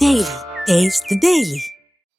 Daily taste daily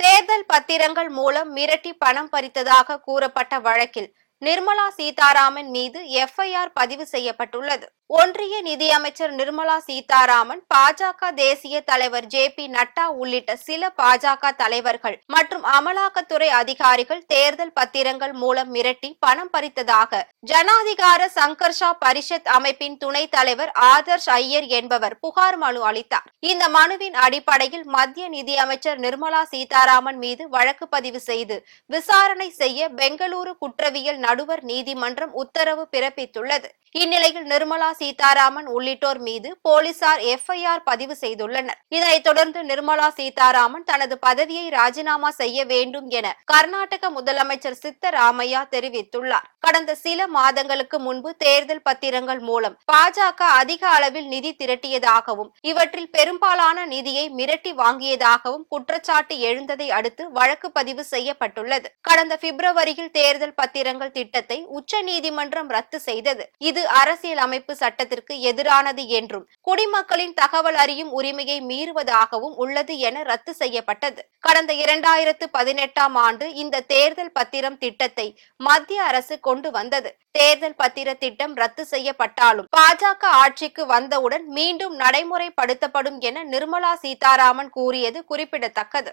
தேர்தல் பத்திரங்கள் மூலம் மிரட்டி பணம் பறித்ததாக கூறப்பட்ட வழக்கில் நிர்மலா சீதாராமன் மீது எஃப்ஐஆர் பதிவு செய்யப்பட்டுள்ளது. ஒன்றிய நிதியமைச்சர் நிர்மலா சீதாராமன் பாஜக தேசிய தலைவர் ஜே பி நட்டா உள்ளிட்ட சில பாஜக தலைவர்கள் மற்றும் அமலாக்கத்துறை அதிகாரிகள் தேர்தல் பத்திரங்கள் மூலம் மிரட்டி பணம் பறித்ததாக ஜனாதிகார சங்கர்ஷா பரிஷத் அமைப்பின் துணைத் தலைவர் ஆதர்ஷ் ஐயர் என்பவர் புகார் மனு அளித்தார். இந்த மனுவின் அடிப்படையில் மத்திய நிதியமைச்சர் நிர்மலா சீதாராமன் மீது வழக்கு பதிவு செய்து விசாரணை செய்ய பெங்களூரு குற்றவியல் நடு நடுவர் நீதிமன்றம் உத்தரவு பிறப்பித்துள்ளது. இந்நிலையில் நிர்மலா சீதாராமன் உள்ளிட்டோர் மீது போலீசார் எஃப்ஐஆர் பதிவு செய்துள்ளனர். இதனைத் தொடர்ந்து நிர்மலா சீதாராமன் தனது பதவியை ராஜினாமா செய்ய வேண்டும் என கர்நாடக முதலமைச்சர் சித்தராமையா தெரிவித்துள்ளார். கடந்த சில மாதங்களுக்கு முன்பு தேர்தல் பத்திரங்கள் மூலம் பாஜக அதிக அளவில் நிதி திரட்டியதாகவும் இவற்றில் பெரும்பாலான நிதியை மிரட்டி வாங்கியதாகவும் குற்றச்சாட்டு எழுந்ததை அடுத்து வழக்கு பதிவு செய்யப்பட்டுள்ளது. கடந்த பிப்ரவரியில் தேர்தல் பத்திரங்கள் திட்டத்தை உச்ச நீதிமன்றம் ரத்து செய்தது. இது அரசியல் அமைப்பு சட்டத்திற்கு எதிரானது என்றும் குடிமக்களின் தகவல் அறியும் உரிமையை மீறுவதாகவும் உள்ளது என ரத்து செய்யப்பட்டது. கடந்த இரண்டாயிரத்து பதினெட்டாம் ஆண்டு இந்த தேர்தல் பத்திரம் திட்டத்தை மத்திய அரசு கொண்டு வந்தது. தேர்தல் பத்திர திட்டம் ரத்து செய்யப்பட்டாலும் பாஜக ஆட்சிக்கு வந்தவுடன் மீண்டும் நடைமுறைப்படுத்தப்படும் என நிர்மலா சீதாராமன் கூறியது குறிப்பிடத்தக்கது.